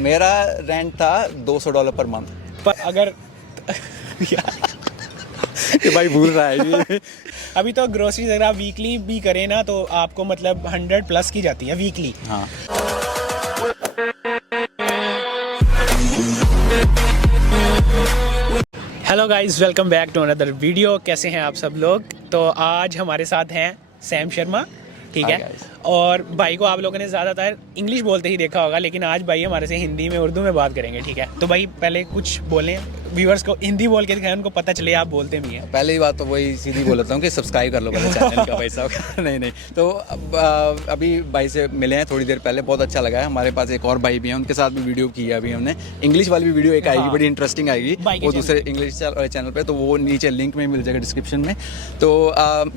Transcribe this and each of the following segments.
मेरा रेंट था $200 per month. पर अगर ये भाई भूल रहा है ये। अभी तो ग्रोसरीज अगर आप वीकली भी करें ना तो आपको मतलब 100 प्लस की जाती है वीकली। हाँ। Hello guys, welcome back to another video. कैसे हैं आप सब लोग? तो आज हमारे साथ हैं सैम शर्मा, ठीक Hi है। guys. और भाई को आप लोगों ने ज़्यादातर इंग्लिश बोलते ही देखा होगा, लेकिन आज भाई हमारे से हिंदी में उर्दू में बात करेंगे, ठीक है। तो भाई पहले कुछ बोलें, व्यूअर्स को हिंदी बोल के दिखाएं, उनको पता चले आप बोलते भी हैं। पहले ही बात तो वही सीधी बोल देता हूँ कि सब्सक्राइब कर लो पहले चैनल का भाई साहब। नहीं तो अभी भाई से मिले हैं थोड़ी देर पहले, बहुत अच्छा लगा है। हमारे पास एक और भाई भी हैं, उनके साथ भी वीडियो की है अभी हमने। इंग्लिश वाली भी वीडियो एक आएगी, हाँ। बड़ी इंटरेस्टिंग आएगी, वो दूसरे इंग्लिश चैनल पे, तो वो नीचे लिंक में मिल जाएगा डिस्क्रिप्शन में। तो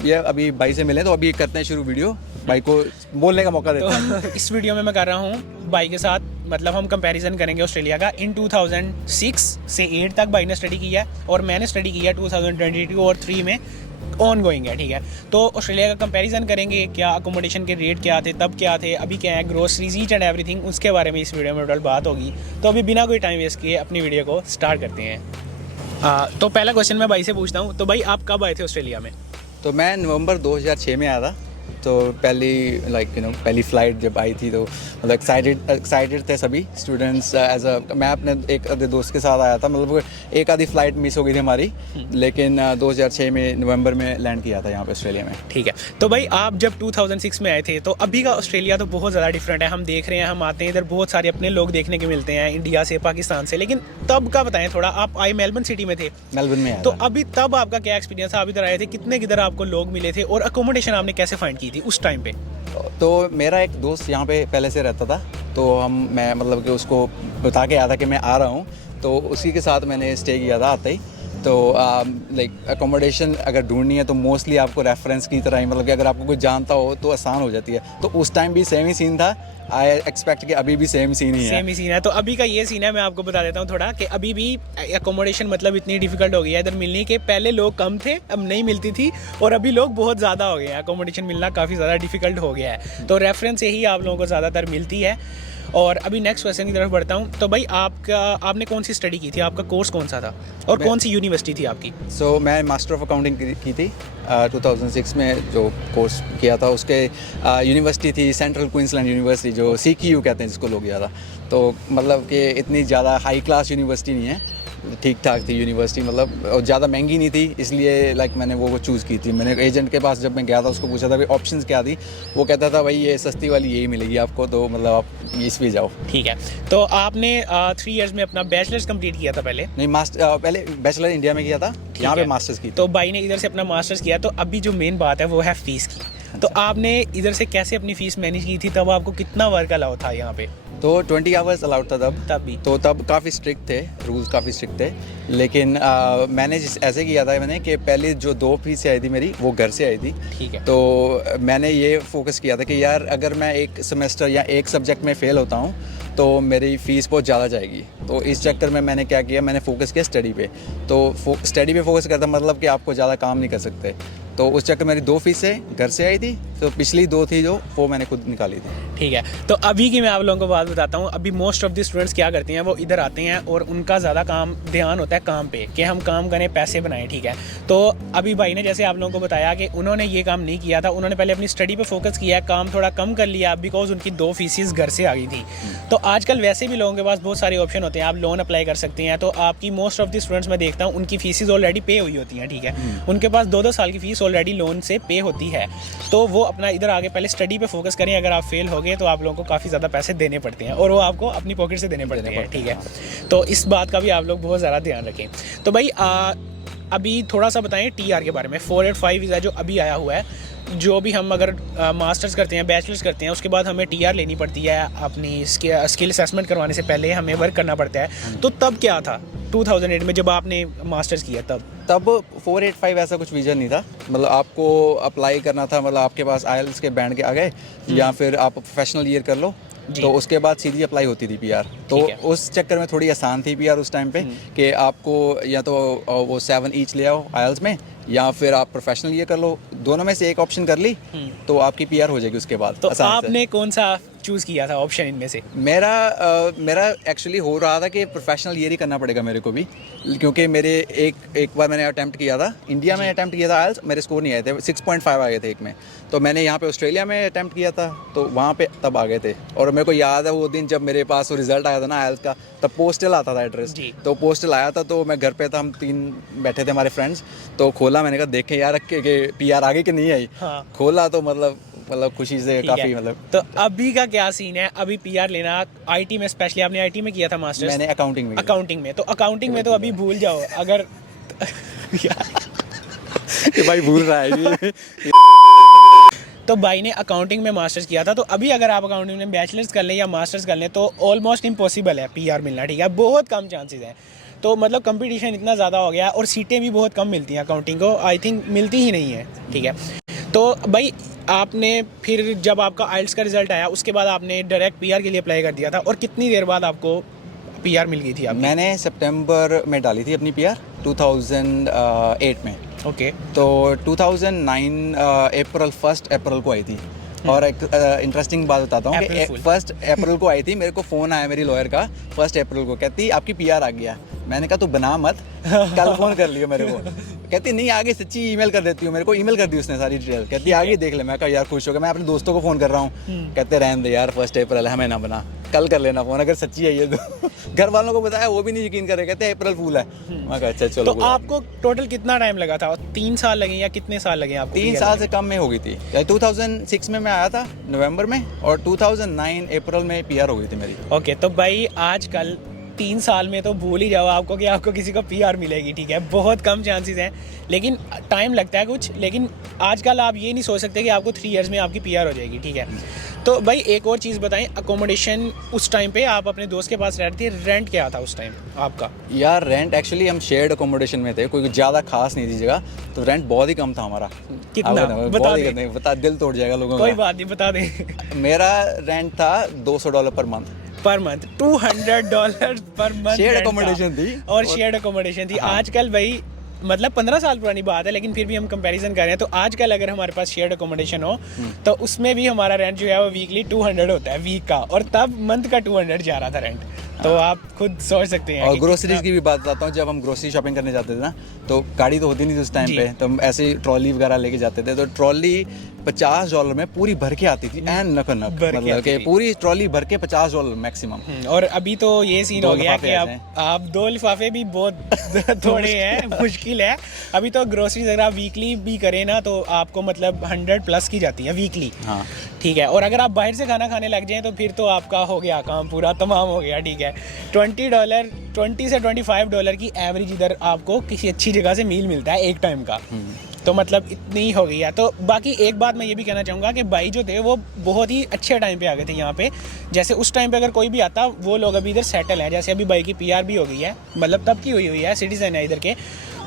ये अभी भाई से मिले तो अभी करते हैं शुरू वीडियो, भाई को बोलने का मौका देते हैं। तो इस वीडियो में मैं कर रहा हूँ भाई के साथ, मतलब हम कंपैरिजन करेंगे ऑस्ट्रेलिया का। इन 2006 से 8 तक भाई ने स्टडी किया है और मैंने स्टडी किया 2022 और 3 में ऑन गोइंग है, ठीक है। तो ऑस्ट्रेलिया का कंपैरिजन करेंगे, क्या अकोमोडेशन के रेट क्या थे, तब क्या थे, अभी क्या है, ग्रोसरीज ईच एंड एवरीथिंग, उसके बारे में इस वीडियो में टोटल बात होगी। तो अभी बिना कोई टाइम वेस्ट किए अपनी वीडियो को स्टार्ट करते हैं। तो पहला क्वेश्चन मैं भाई से पूछता हूँ, तो भाई आप कब आए थे ऑस्ट्रेलिया में? तो मैं नवंबर 2006 में आया था। तो पहली फ़्लाइट जब आई थी तो मतलब एक्साइटेड थे सभी स्टूडेंट्स। मैं अपने एक आधे दोस्त के साथ आया था, मतलब एक आधी फ़्लाइट मिस हो गई थी हमारी, लेकिन 2006 में नवंबर में लैंड किया था यहाँ पे ऑस्ट्रेलिया में। ठीक है। तो भाई आप जब 2006 में आए थे तो अभी का ऑस्ट्रेलिया तो बहुत ज़्यादा डिफरेंट है। हम देख रहे हैं, हम आते हैं इधर, बहुत सारे अपने लोग देखने के मिलते हैं इंडिया से, पाकिस्तान से, लेकिन तब का बताएं थोड़ा। आप आए मेलबर्न सिटी में थे, मेलबर्न में आया तो था। अभी तब आपका क्या एक्सपीरियंस था? आप इधर आए थे, कितने किधर आपको लोग मिले थे और अकोमोडेशन आपने कैसे फाइंड की थी उस टाइम पे? तो मेरा एक दोस्त यहाँ पे पहले से रहता था, तो मैं मतलब कि उसको बता के आया था कि मैं आ रहा हूँ, तो उसी के साथ मैंने स्टे किया था आते ही। तो अकोमोडेशन अगर ढूंढनी है तो मोस्टली आपको रेफरेंस की तरह ही, मतलब कि अगर आपको कोई जानता हो तो आसान हो जाती है। तो उस टाइम भी सेम ही सीन था, आई एक्सपेक्ट कि अभी भी सेम सीन ही है। सेम ही सीन है। तो अभी का ये सीन है, मैं आपको बता देता हूँ थोड़ा, कि अभी भी अकोमोडेशन मतलब इतनी डिफिकल्ट हो गई है इधर मिलने के। पहले लोग कम थे, अब नहीं मिलती थी, और अभी लोग बहुत ज़्यादा हो गए हैं। अकोमोडेशन मिलना काफ़ी ज़्यादा डिफिकल्ट हो गया है। तो रेफरेंस से ही आप लोगों को ज़्यादातर मिलती है। और अभी नेक्स्ट क्वेश्चन की तरफ बढ़ता हूँ। तो भाई आपने कौन सी स्टडी की थी? आपका कोर्स कौन सा था और कौन सी यूनिवर्सिटी थी आपकी? मैं मास्टर ऑफ अकाउंटिंग की थी 2006 में। जो कोर्स किया था उसके यूनिवर्सिटी थी सेंट्रल क्वींसलैंड यूनिवर्सिटी, जो CQU कहते हैं जिसको लोग किया था। तो मतलब कि इतनी ज़्यादा हाई क्लास यूनिवर्सिटी नहीं है, ठीक ठाक थी यूनिवर्सिटी, मतलब ज़्यादा महंगी नहीं थी, इसलिए मैंने वो चूज़ की थी। मैंने एजेंट के पास जब मैं गया था उसको पूछा था भाई ऑप्शंस क्या थी, वो कहता था भाई ये सस्ती वाली यही मिलेगी आपको, तो मतलब आप इस पे जाओ। ठीक है। तो आपने 3 इयर्स में अपना बैचलर्स कंप्लीट किया था पहले? नहीं, पहले बैचलर इंडिया में किया था, यहाँ पे मास्टर्स की। तो भाई ने इधर से अपना मास्टर्स किया। तो अभी जो मेन बात है वो है फीस की। तो आपने इधर से कैसे अपनी फीस मैनेज की थी? तब आपको कितना वर्क अलाउ था यहाँ पे? तो 20 आवर्स अलाउड था तब भी। तो तब काफ़ी स्ट्रिक्ट थे, रूल्स काफ़ी स्ट्रिक्ट थे, लेकिन मैंने ऐसे किया था मैंने कि पहले जो 2 फीस आई थी मेरी वो घर से आई थी। ठीक है। तो मैंने ये फोकस किया था कि यार अगर मैं एक सेमेस्टर या एक सब्जेक्ट में फ़ेल होता हूँ तो मेरी फ़ीस बहुत ज़्यादा जाएगी। तो इस चक्कर में मैंने क्या किया, मैंने फोकस किया स्टडी पे। तो स्टडी पे फोकस करता मतलब कि आपको ज़्यादा काम नहीं कर सकते। तो उस चक्कर मेरी 2 फीसें घर से आई थी, तो पिछली 2 थी जो वो मैंने खुद निकाली थी। ठीक है। तो अभी की मैं आप लोगों को बात बताता हूँ। अभी मोस्ट ऑफ द स्टूडेंट्स क्या करते हैं, वो इधर आते हैं और उनका ज़्यादा ध्यान होता है काम पे, कि हम काम करें, पैसे बनाएं, ठीक है। तो अभी भाई ने जैसे आप लोगों को बताया कि उन्होंने ये काम नहीं किया था, उन्होंने पहले अपनी स्टडी पे फोकस किया, काम थोड़ा कम कर लिया बिकॉज उनकी 2 फीसेस घर से आ गई थी। तो आजकल वैसे भी लोगों के पास बहुत सारे ऑप्शन होते हैं, आप लोन अप्लाई कर सकते हैं। तो आपकी मोस्ट ऑफ द स्टूडेंट्स मैं देखता हूँ उनकी फीसेस ऑलरेडी पे हुई होती हैं, ठीक है। उनके पास 2-2 साल की फीस ऑलरेडी लोन से पे होती है। तो वो अपना इधर आगे पहले स्टडी पे फोकस करें। अगर आप फेल हो गए तो आप लोगों को काफ़ी ज़्यादा पैसे देने पड़ते हैं, और वो आपको अपनी पॉकेट से देने पड़ते हैं, ठीक है। तो इस बात का भी आप लोग बहुत ज़्यादा ध्यान रखें। तो भाई अभी थोड़ा सा बताएं TR के बारे में। 485 वीज़ा जो अभी आया हुआ है, जो भी हम अगर मास्टर्स करते हैं, बैचलर्स करते हैं, उसके बाद हमें TR लेनी पड़ती है। अपनी स्किल असेसमेंट करवाने से पहले हमें वर्क करना पड़ता है। तो तब क्या था 2008 में जब आपने मास्टर्स किया? तब 485 ऐसा कुछ विजन नहीं था, मतलब आपको अप्लाई करना था, मतलब आपके पास IELTS के बैंड के आ गए या फिर आप प्रोफेशनल ईयर कर लो, तो उसके बाद सीधी अप्लाई होती थी PR। तो उस चक्कर में थोड़ी आसान थी PR उस टाइम पे, कि आपको या तो वो 7 ईच ले आओ IELTS में, या फिर आप प्रोफेशनल ये कर लो, दोनों में से एक ऑप्शन कर ली तो आपकी PR हो जाएगी उसके बाद। तो आपने कौन सा चूज़ किया था ऑप्शन इनमें से? मेरा एक्चुअली हो रहा था कि प्रोफेशनल ईयर ही करना पड़ेगा मेरे को भी, क्योंकि मेरे एक बार मैंने अटैम्प्ट किया था इंडिया में, अटैम्प्ट किया था आइल्स, मेरे स्कोर नहीं आए थे, 6.5 आ गए थे एक में। तो मैंने यहाँ पे ऑस्ट्रेलिया में अटैम्प्ट किया था, तो वहाँ पे तब आ गए थे। और मेरे को याद है वो दिन जब मेरे पास वो रिजल्ट आया था ना आइल्स का, तब पोस्टल आता था एड्रेस, तो पोस्टल आया था, तो मैं घर पे था, हम 3 बैठे थे हमारे फ्रेंड्स, तो खोला, मैंने कहा देखें यार कि PR आ गई कि नहीं आई। हाँ। खोला तो मतलब खुशी से काफ़ी मतलब। तो अभी का क्या सीन है? अभी PR लेना IT में, स्पेशली आपने IT में किया था मास्टर्स? मैंने अकाउंटिंग में। तो अकाउंटिंग में तो अभी भूल जाओ अगर कि भाई भूल रहा है ये। तो भाई ने अकाउंटिंग में मास्टर्स किया था, तो अभी अगर आप अकाउंटिंग में बैचलर्स कर लें या मास्टर्स कर लें तो ऑलमोस्ट इम्पॉसिबल है PR मिलना, ठीक है? बहुत कम चांसेस हैं। तो मतलब कंपटीशन इतना ज़्यादा हो गया और सीटें भी बहुत कम मिलती हैं अकाउंटिंग को, आई थिंक मिलती ही नहीं है, ठीक है? तो भाई आपने फिर जब आपका आइल्स का रिजल्ट आया उसके बाद आपने डायरेक्ट PR के लिए अप्लाई कर दिया था, और कितनी देर बाद आपको PR मिल गई थी? आप मैंने सितंबर में डाली थी अपनी PR 2008 में। ओके। तो 2009 अप्रैल 1 अप्रैल को आई थी। और एक इंटरेस्टिंग बात बताता हूँ कि 1 अप्रैल को आई थी, मेरे को फ़ोन आया मेरी लॉयर का 1 अप्रैल को, कहती आपकी PR आ गया। मैंने कहा तू बना मत, कल फ़ोन कर लियो मेरे को। कहती नहीं आगे सच्ची ईमेल कर देती हूँ, मेरे को ईमेल कर दी उसने सारी डिटेल, कहती आगे देख ले। मैं कहा यार खुश हो गया, मैं अपने दोस्तों को फ़ोन कर रहा हूँ, कहते रहने दे यार 1 अप्रैल है, हमें ना बना, कल कर लेना फ़ोन अगर सच्ची है ये तो। घर वालों को बताया, वो भी नहीं यकीन करे, कहते अप्रैल फूल है। मैं कहा अच्छा चलो। तो आपको टोटल कितना टाइम लगा था? 3 साल लगे या कितने साल लगे आपको? 3 साल से कम में हो गई थी। 2006 में मैं आया था नवंबर में, और 2009 अप्रैल में PR हो गई थी मेरी। ओके। तो भाई आजकल 3 साल में तो भूल ही जाओ आपको कि आपको किसी को PR मिलेगी, ठीक है? बहुत कम चांसेस हैं, लेकिन टाइम लगता है कुछ। लेकिन आजकल आप ये नहीं सोच सकते कि आपको 3 इयर्स में आपकी PR हो जाएगी, ठीक है? तो भाई एक और चीज़ बताएं, अकोमोडेशन उस टाइम पे आप अपने दोस्त के पास रह रहे थे, रेंट क्या था उस टाइम आपका? यार रेंट एक्चुअली हम शेयर्ड अकोमोडेशन में थे, कोई ज़्यादा खास नहीं थी जगह, तो रेंट बहुत ही कम था हमारा। कितना? बता दिल तोड़ जाएगा लोगों का। कोई बात नहीं, बता दें। मेरा रेंट था $200 per month. $200 per month shared accommodation थी। और शेयर्ड अकोमोडेशन थी। हाँ। आजकल भाई मतलब 15 साल पुरानी बात है, लेकिन फिर भी हम कंपैरिजन कर रहे हैं। तो आजकल अगर हमारे पास शेयर्ड अकोमोडेशन हो तो उसमें भी हमारा रेंट जो है वो वीकली 200 होता है वीक का, और तब मंथ का 200 जा रहा था रेंट। तो आप खुद सोच सकते हैं। और ग्रोसरीज की भी बात बताता हूँ, जब हम ग्रोसरी शॉपिंग करने जाते थे ना, तो गाड़ी तो होती नहीं थी उस टाइम पे, तो हम ऐसे ही ट्रॉली वगैरह लेके जाते थे, तो ट्रॉली $50 में पूरी भर के आती थी, एंड नक मतलब कि पूरी ट्रॉली भर के $50 मैक्सिमम। और अभी तो ये सीन हो गया कि आप 2 लिफाफे भी बहुत थोड़े हैं, मुश्किल है। अभी तो ग्रोसरीज अगर आप वीकली भी करें ना तो आपको मतलब 100+ की जाती है वीकली। हाँ ठीक है। और अगर आप बाहर से खाना खाने लग जाएं तो फिर तो आपका हो गया काम पूरा तमाम हो गया, ठीक है? $20 से $25 की एवरेज इधर आपको किसी अच्छी जगह से मील मिलता है एक टाइम का। तो मतलब इतनी हो गई है। तो बाकी एक बात मैं ये भी कहना चाहूँगा कि भाई जो थे वो बहुत ही अच्छे टाइम पे आ गए थे यहाँ पे। जैसे उस टाइम पे अगर कोई भी आता, वो लोग अभी इधर सेटल हैं। जैसे अभी भाई की PR भी हो गई है, मतलब तब की हुई है, सिटीजन है इधर के।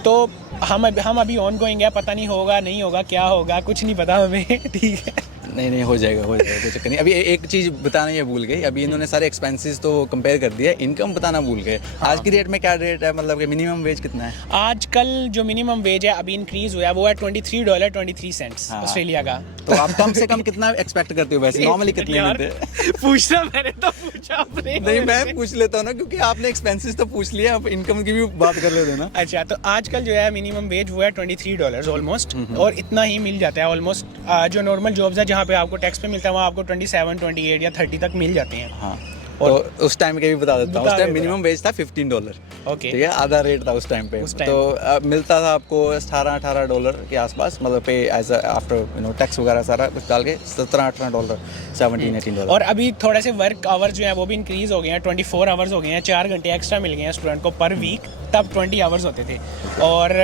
तो हम अभी ऑन गोइंग है, पता नहीं होगा नहीं होगा क्या होगा, कुछ नहीं पता हमें। ठीक है, नहीं हो जाएगा कोई चक्कर नहीं। अभी एक चीज़ बताना ये भूल गई, अभी इन्होंने सारे एक्सपेंसेस तो कंपेयर कर दिया, इनकम बताना भूल गए। आज की रेट में क्या रेट है, मतलब कि मिनिमम वेज कितना है? आजकल जो मिनिमम वेज है अभी इंक्रीज हुआ है वो है $23.23 ऑस्ट्रेलिया का। तो आप कम से कम कितना एक्सपेक्ट करते हो वैसे? नॉर्मली कितने मिलते? पूछना मैंने तो पूछा आपने। नहीं मैं पूछ लेता हूँ ना, क्योंकि आपने एक्सपेंसेस तो पूछ लिया, अब इनकम की भी बात कर लेते ना। अच्छा, तो आजकल जो है मिनिमम वेज वो है $23 ऑलमोस्ट, और इतना ही मिल जाता है ऑलमोस्ट। जो नॉर्मल जॉब्स है जहाँ पे आपको टैक्स पे मिलता है वहाँ आपको 27, 28 या 30 तक मिल जाते हैं। हाँ, और तो उस टाइम के भी बता देता हूँ। उस टाइम मिनिमम वेज था $15। ओके, ठीक है, आधा रेट था उस टाइम पे। तो मिलता था आपको $18 के आसपास, मतलब पे एज आफ्टर टैक्स वगैरह सारा कुछ डाल के $17-18, $17-18। और अभी थोड़े से वर्क आवर्स जो है वो भी इंक्रीज हो गए हैं, 24 आवर्स हो गए हैं, 4 घंटे एक्स्ट्रा मिल गए हैं स्टूडेंट को पर वीक। तब 20 आवर्स होते थे। और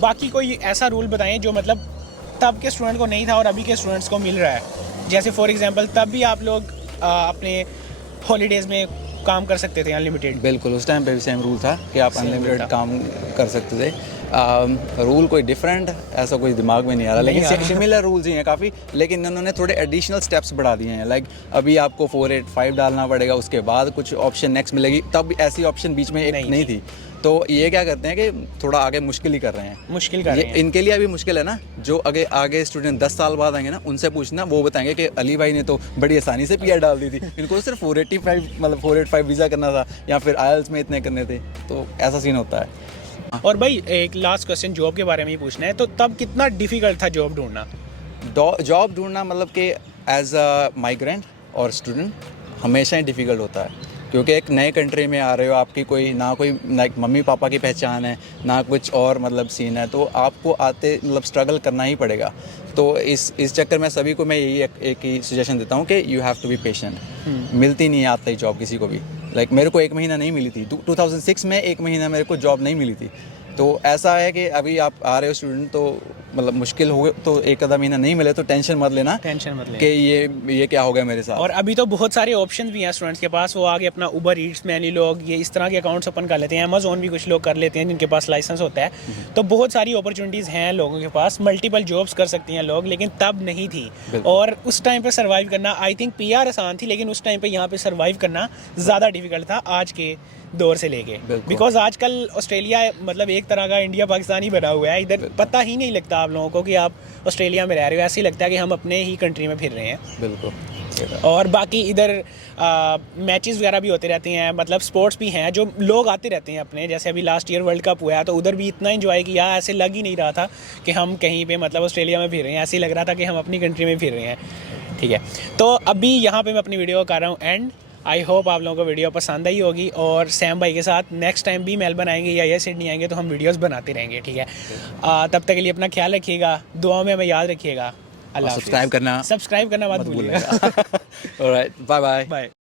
बाकी कोई ऐसा रूल बताएं जो मतलब तब के स्टूडेंट को नहीं था और अभी के स्टूडेंट्स को मिल रहा है। जैसे फॉर एग्जांपल तब भी आप लोग अपने हॉलीडेज़ में काम कर सकते थे अनलिमिटेड। बिल्कुल, उस टाइम पे भी सेम रूल था कि आप अनलिमिटेड काम कर सकते थे। रूल कोई डिफरेंट ऐसा कोई दिमाग में नहीं आ रहा, नहीं लेकिन आ रहा। सिमिलर रूल्स ही हैं काफ़ी, लेकिन उन्होंने थोड़े एडिशनल स्टेप्स बढ़ा दिए हैं। लाइक अभी आपको 485 डालना पड़ेगा, उसके बाद कुछ ऑप्शन नेक्स्ट मिलेगी, तब ऐसी ऑप्शन बीच में एक नहीं थी। तो ये क्या करते हैं कि थोड़ा आगे मुश्किल ही कर रहे हैं, मुश्किल कर रहे हैं। इनके लिए अभी मुश्किल है ना, जो आगे स्टूडेंट 10 साल बाद आएंगे ना, उनसे पूछना, वो बताएंगे कि अली भाई ने तो बड़ी आसानी से पीआर डाल दी थी, इनको तो सिर्फ 485 मतलब 485 वीज़ा करना था, या फिर आयल्स में इतने करने थे। तो ऐसा सीन होता है। और भाई एक लास्ट क्वेश्चन जॉब के बारे में ही पूछना है, तो तब कितना डिफिकल्ट था जॉब ढूंढना? जॉब ढूंढना मतलब कि एज अ माइग्रेंट और स्टूडेंट हमेशा ही डिफ़िकल्ट होता है, क्योंकि एक नए कंट्री में आ रहे हो, आपकी कोई लाइक मम्मी पापा की पहचान है ना, कुछ और मतलब सीन है, तो आपको आते मतलब स्ट्रगल करना ही पड़ेगा। तो इस चक्कर में सभी को मैं यही एक ही सजेशन देता हूँ कि you have to be patient. मिलती नहीं है आते ही जॉब किसी को भी। लाइक मेरे को 1 महीना नहीं मिली थी 2006 में, 1 महीना मेरे को जॉब नहीं मिली थी। तो ऐसा है कि अभी आप आ रहे हो स्टूडेंट, तो मतलब मुश्किल हो, तो 1 आधा महीना नहीं मिले तो टेंशन मत लेना कि ये क्या हो गया मेरे साथ। और अभी तो बहुत सारे ऑप्शन भी हैं स्टूडेंट्स के पास, वो आगे अपना उबर ईट्स में यानी लोग ये इस तरह के अकाउंट्स ओपन कर लेते हैं, अमेजोन भी कुछ लोग कर लेते हैं जिनके पास लाइसेंस होता है। तो बहुत सारी अपॉर्चुनिटीज़ हैं लोगों के पास, मल्टीपल जॉब्स कर सकती हैं लोग, लेकिन तब नहीं थी। और उस टाइम पे सर्वाइव करना, आई थिंक पीआर आसान थी, लेकिन उस टाइम पे यहाँ पे सर्वाइव करना ज़्यादा डिफिकल्ट था आज के दौर से लेके। बिकॉज आजकल ऑस्ट्रेलिया मतलब एक तरह का इंडिया पाकिस्तान ही बना हुआ है, इधर पता ही नहीं लगता आप लोगों को कि आप ऑस्ट्रेलिया में रह रहे हो, ऐसे ही लगता है कि हम अपने ही कंट्री में फिर रहे हैं। बिल्कुल। और बाकी इधर मैचेस वगैरह भी होते रहते हैं, मतलब स्पोर्ट्स भी हैं जो लोग आते रहते हैं अपने, जैसे अभी लास्ट ईयर वर्ल्ड कप हुआ है, तो उधर भी इतना एंजॉय किया, ऐसे लग ही नहीं रहा था कि हम कहीं पे मतलब ऑस्ट्रेलिया में फिर रहे हैं, ऐसे ही लग रहा था कि हम अपनी कंट्री में फिर रहे हैं। ठीक है, तो अभी यहाँ पे मैं अपनी वीडियो कर रहा हूँ एंड। आई होप आप लोगों को वीडियो पसंद आई होगी, और सैम भाई के साथ नेक्स्ट टाइम भी मेलबर्न आएंगे या ये सिडनी आएंगे तो हम वीडियोस बनाते रहेंगे। ठीक है, तब तक के लिए अपना ख्याल रखिएगा, दुआ में हमें याद रखिएगा। अल्लाह हाफ़िज़। सब्सक्राइब करना मत भूलिएगा। Alright, bye bye. बाय।